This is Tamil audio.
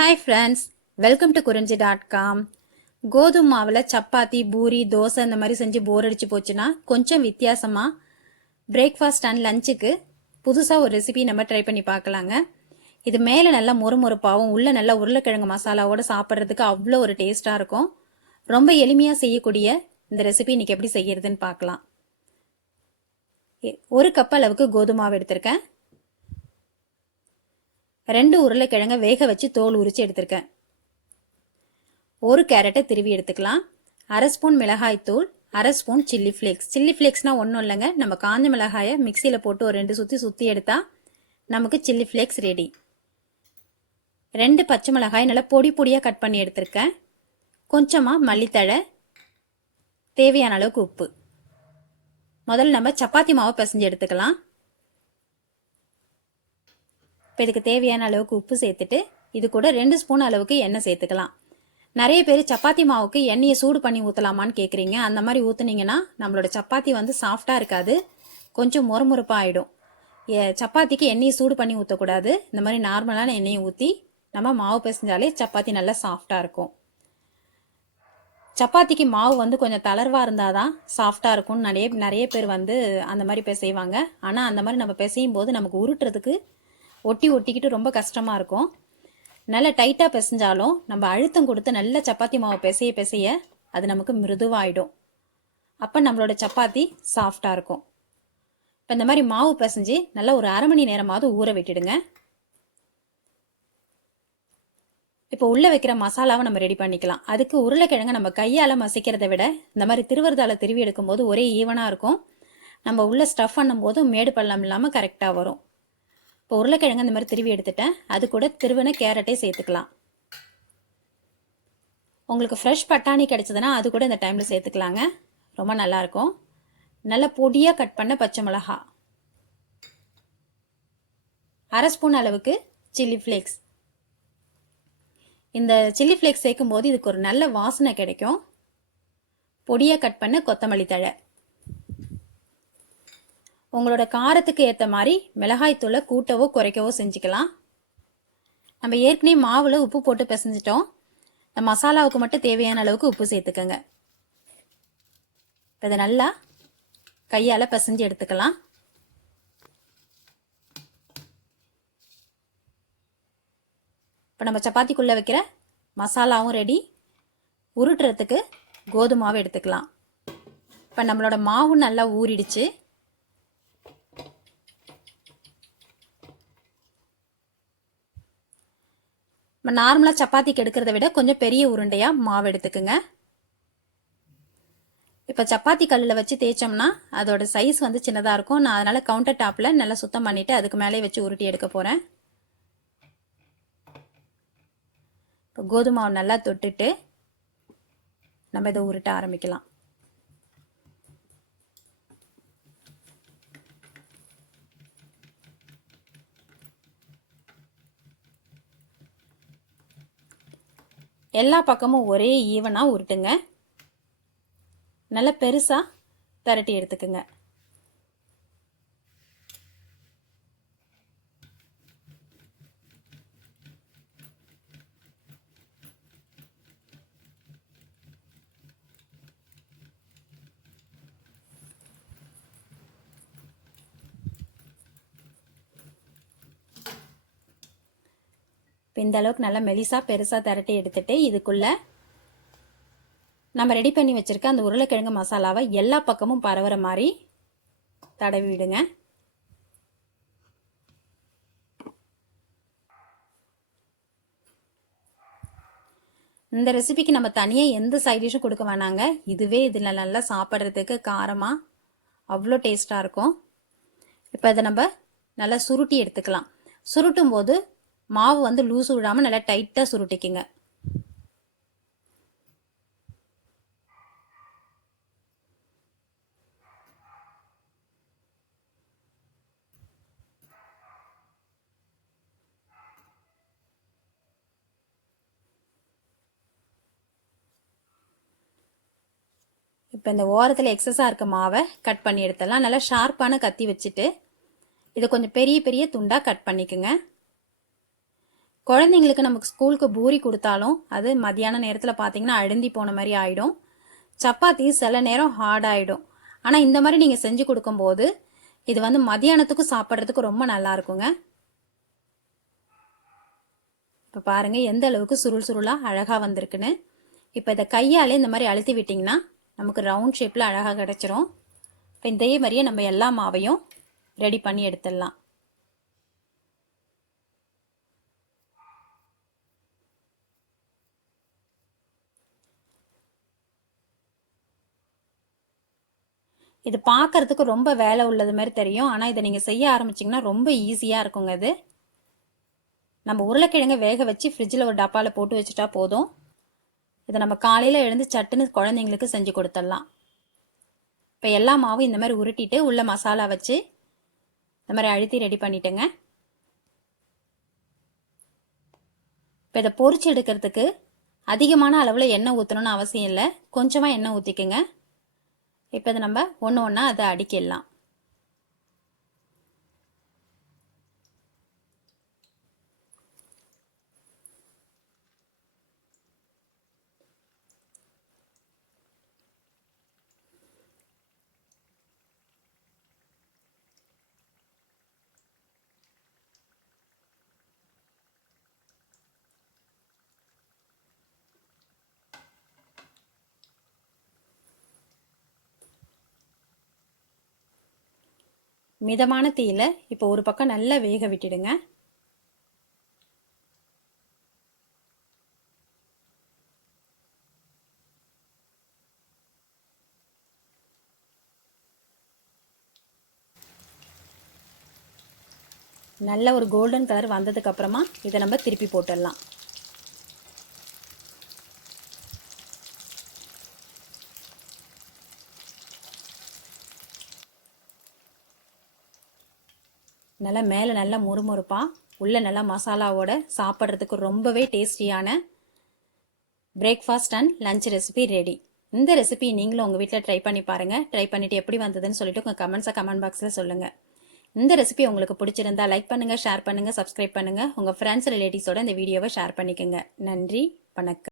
ஹாய் ஃப்ரெண்ட்ஸ், வெல்கம் டு குறிஞ்சி.com. கோதுமை மாவில் சப்பாத்தி, பூரி, தோசை இந்த மாதிரி செஞ்சு போர் அடிச்சு போச்சுன்னா கொஞ்சம் வித்தியாசமாக பிரேக்ஃபாஸ்ட் அண்ட் லஞ்சுக்கு புதுசாக ஒரு ரெசிபி நம்ம ட்ரை பண்ணி பார்க்கலாங்க. இது மேலே நல்லா மொறுமொறுப்பாகவும் உள்ளே நல்லா உருளைக்கிழங்கு மசாலாவோடு சாப்பிட்றதுக்கு அவ்வளோ ஒரு டேஸ்ட்டாக இருக்கும். ரொம்ப எளிமையாக செய்யக்கூடிய இந்த ரெசிபி இன்றைக்கி எப்படி செய்யறதுன்னு பார்க்கலாம். ஒரு கப் அளவுக்கு கோதுமை மாவு எடுத்திருக்கேன். 2 உருளைக்கிழங்க வேக வச்சு தோல் உரிச்சு எடுத்திருக்கேன். 1 கேரட்டை திருவி எடுத்துக்கலாம். 1/2 ஸ்பூன் மிளகாய் தூள், 1/2 ஸ்பூன் சில்லி ஃப்ளேக்ஸ். சில்லி ஃப்ளேக்ஸ்னால் ஒன்றும் இல்லைங்க, நம்ம காஞ்ச மிளகாயை மிக்சியில் போட்டு ஒரு 2 சுற்றி எடுத்தால் நமக்கு சில்லி ஃப்ளேக்ஸ் ரெடி. 2 பச்சை மிளகாய் நல்லா பொடி பொடியாக கட் பண்ணி எடுத்திருக்கேன். கொஞ்சமாக மல்லித்தழை, தேவையான அளவுக்கு உப்பு. முதல்ல நம்ம சப்பாத்தி மாவை பிசைஞ்சு எடுத்துக்கலாம். இப்போ இதுக்கு தேவையான அளவுக்கு உப்பு சேர்த்துட்டு இது கூட 2 ஸ்பூன் அளவுக்கு எண்ணெய் சேர்த்துக்கலாம். நிறைய பேர் சப்பாத்தி மாவுக்கு எண்ணெயை சூடு பண்ணி ஊற்றலாமான்னு கேட்குறீங்க. அந்த மாதிரி ஊற்றுனீங்கன்னா நம்மளோட சப்பாத்தி வந்து சாஃப்டாக இருக்காது, கொஞ்சம் மொறுமொறுப்பாக ஆகிடும். சப்பாத்திக்கு எண்ணெயை சூடு பண்ணி ஊற்றக்கூடாது. இந்த மாதிரி நார்மலான எண்ணெயை ஊற்றி நம்ம மாவு பிசைஞ்சாலே சப்பாத்தி நல்லா சாஃப்டாக இருக்கும். சப்பாத்திக்கு மாவு வந்து கொஞ்சம் தளர்வாக இருந்தால் தான் சாஃப்டாக இருக்கும்னு நிறைய பேர் வந்து அந்த மாதிரி பிசைவாங்க. ஆனால் அந்த மாதிரி நம்ம பிசையும் போது நமக்கு உருட்டுறதுக்கு ஒட்டிக்கிட்டு ரொம்ப கஷ்டமாக இருக்கும். நல்லா டைட்டாக பிசைஞ்சாலும் நம்ம அழுத்தம் கொடுத்து நல்ல சப்பாத்தி மாவு பிசைய அது நமக்கு மிருதுவாகிடும். அப்போ நம்மளோட சப்பாத்தி சாஃப்டாக இருக்கும். இப்போ இந்த மாதிரி மாவு பிசைஞ்சு நல்லா ஒரு 1/2 மணி நேரமாவது ஊற விட்டுடுங்க. இப்போ உள்ளே வைக்கிற மசாலாவை நம்ம ரெடி பண்ணிக்கலாம். அதுக்கு உருளைக்கிழங்கு நம்ம கையால் மசிக்கிறத விட இந்த மாதிரி திருவருதால திருவி எடுக்கும்போது ஒரே ஈவனாக இருக்கும். நம்ம உள்ளே ஸ்டஃப் பண்ணும்போது மேடு பள்ளம் இல்லாமல் கரெக்டாக வரும். இப்போ உருளைக்கிழங்கு இந்த மாதிரி திருவி எடுத்துட்டேன். அது கூட திருவின கேரட்டை சேர்த்துக்கலாம். உங்களுக்கு ஃப்ரெஷ் பட்டாணி கிடைச்சதுன்னா அது கூட இந்த டைமில் சேர்த்துக்கலாங்க, ரொம்ப நல்லாயிருக்கும். நல்ல பொடியாக கட் பண்ண பச்சை மிளகா, 1/2 ஸ்பூன் அளவுக்கு சில்லி ஃப்ளேக்ஸ். இந்த சில்லி ஃப்ளேக்ஸ் சேர்க்கும் போது இதுக்கு ஒரு நல்ல வாசனை கிடைக்கும். பொடியாக கட் பண்ண கொத்தமல்லி தழை. உங்களோட காரத்துக்கு ஏற்ற மாதிரி மிளகாய் தூளை கூட்டவோ குறைக்கவோ செஞ்சுக்கலாம். நம்ம ஏற்கனவே மாவில் உப்பு போட்டு பிசைஞ்சிட்டோம். இந்த மசாலாவுக்கு மட்டும் தேவையான அளவுக்கு உப்பு சேர்த்துக்கோங்க. இதை நல்லா கையால் பிசைஞ்சு எடுத்துக்கலாம். இப்போ நம்ம சப்பாத்திக்குள்ளே வைக்கிற மசாலாவும் ரெடி. உருட்டுறதுக்கு கோதுமை மாவு எடுத்துக்கலாம். இப்போ நம்மளோட மாவு நல்லா ஊறிடுச்சு. நம்ம நார்மலாக சப்பாத்திக்கு எடுக்கிறத விட கொஞ்சம் பெரிய உருண்டையாக மாவு எடுத்துக்குங்க. இப்போ சப்பாத்தி கல்லில் வச்சு தேய்ச்சோம்னா அதோட சைஸ் வந்து சின்னதாக இருக்கும். நான் அதனால் கவுண்டர் டாப்பில் நல்லா சுத்தம் பண்ணிவிட்டு அதுக்கு மேலே வச்சு உருட்டி எடுக்க போகிறேன். இப்போ கோதுமை மாவு நல்லா தொட்டுட்டு நம்ம இதை உருட்ட ஆரம்பிக்கலாம். எல்லா பக்கமும் ஒரே ஈவனாக உருட்டுங்க. நல்லா பெருசாக திரட்டி எடுத்துக்குங்க. இப்போ இந்த அளவுக்கு நல்லா மெலிசாக பெருசாக திரட்டி எடுத்துட்டு இதுக்குள்ளே நம்ம ரெடி பண்ணி வச்சுருக்க அந்த உருளைக்கிழங்கு மசாலாவை எல்லா பக்கமும் பரவுற மாதிரி தடவி விடுங்க. இந்த ரெசிபிக்கு நம்ம தனியாக எந்த சைட் டிஷ்ஷும் கொடுக்க வேணாங்க. இதுவே இதில் நல்லா சாப்பிட்றதுக்கு காரமாக அவ்வளோ டேஸ்ட்டாக இருக்கும். இப்போ இதை நம்ம நல்லா சுருட்டி எடுத்துக்கலாம். சுருட்டும் போது மாவு வந்து லூஸ் விடாமல் நல்லா டைட்டாக சுருட்டிக்குங்க. இப்போ இந்த ஓரத்தில் எக்ஸஸாக இருக்க மாவை கட் பண்ணி எடுத்துடலாம். நல்லா ஷார்ப்பான கத்தி வச்சுட்டு இதை கொஞ்சம் பெரிய பெரிய துண்டாக கட் பண்ணிக்கோங்க. குழந்தைங்களுக்கு நமக்கு ஸ்கூலுக்கு பூரி கொடுத்தாலும் அது மதியான நேரத்தில் பார்த்தீங்கன்னா அழுந்தி போன மாதிரி ஆகிடும். சப்பாத்தி சில நேரம் ஹார்ட் ஆகிடும். ஆனால் இந்த மாதிரி நீங்கள் செஞ்சு கொடுக்கும்போது இது வந்து மதியானத்துக்கும் சாப்பிட்றதுக்கு ரொம்ப நல்லா இருக்குங்க. இப்போ பாருங்கள் எந்த அளவுக்கு சுருள் சுருளாக அழகாக வந்திருக்குன்னு. இப்போ இதை கையாலே இந்த மாதிரி அழுத்தி விட்டிங்கன்னா நமக்கு ரவுண்ட் ஷேப்பில் அழகாக கிடச்சிரும். இப்போ இதே மாதிரியே நம்ம எல்லா மாவையும் ரெடி பண்ணி எடுத்துடலாம். இது பார்க்கறதுக்கு ரொம்ப வேலை உள்ளது மாதிரி தெரியும். ஆனால் இதை நீங்கள் செய்ய ஆரம்பிச்சிங்கன்னா ரொம்ப ஈஸியாக இருக்குங்க. இது நம்ம உருளைக்கிழங்கை வேக வச்சு ஃப்ரிட்ஜில் ஒரு டப்பாவில் போட்டு வச்சுட்டா போதும். இதை நம்ம காலையில் எழுந்து சட்டுன்னு குழந்தைங்களுக்கு செஞ்சு கொடுத்துடலாம். இப்போ எல்லா மாவும் இந்த மாதிரி உருட்டிட்டு உள்ள மசாலா வச்சு இந்த மாதிரி அழுத்தி ரெடி பண்ணிட்டேங்க. இப்போ இதை பொரிச்சு எடுக்கிறதுக்கு அதிகமான அளவில் எண்ணெய் ஊற்றணும்னு அவசியம் இல்லை. கொஞ்சமாக எண்ணெய் ஊற்றிக்குங்க. இப்போ இதை நம்ம ஒன்று ஒன்றா அதை அடிக்கிடலாம். மிதமான தீயில இப்போ ஒரு பக்கம் நல்லா வேக விட்டுடுங்க. நல்ல ஒரு கோல்டன் கலர் வந்ததுக்கு அப்புறமா இதை நம்ம திருப்பி போட்டுடலாம். நல்லா மேலே நல்லா முறுமுறுப்பாக உள்ள நல்லா மசாலாவோட சாப்பிட்றதுக்கு ரொம்பவே டேஸ்டியான breakfast and lunch recipe ready. இந்த ரெசிபி நீங்களும் உங்கள் வீட்டில் ட்ரை பண்ணி பாருங்கள். ட்ரை பண்ணிவிட்டு எப்படி வந்ததுன்னு சொல்லிட்டு உங்கள் கமெண்ட்ஸை கமெண்ட் பாக்ஸில் சொல்லுங்கள். இந்த ரெசிபி உங்களுக்கு பிடிச்சிருந்தா லைக் பண்ணுங்கள், ஷேர் பண்ணுங்கள், சப்ஸ்கிரைப் பண்ணுங்கள். உங்கள் ஃப்ரெண்ட்ஸ் ரிலேட்டிவ்ஸோட இந்த வீடியோவை ஷேர் பண்ணிக்கோங்க. நன்றி, வணக்கம்.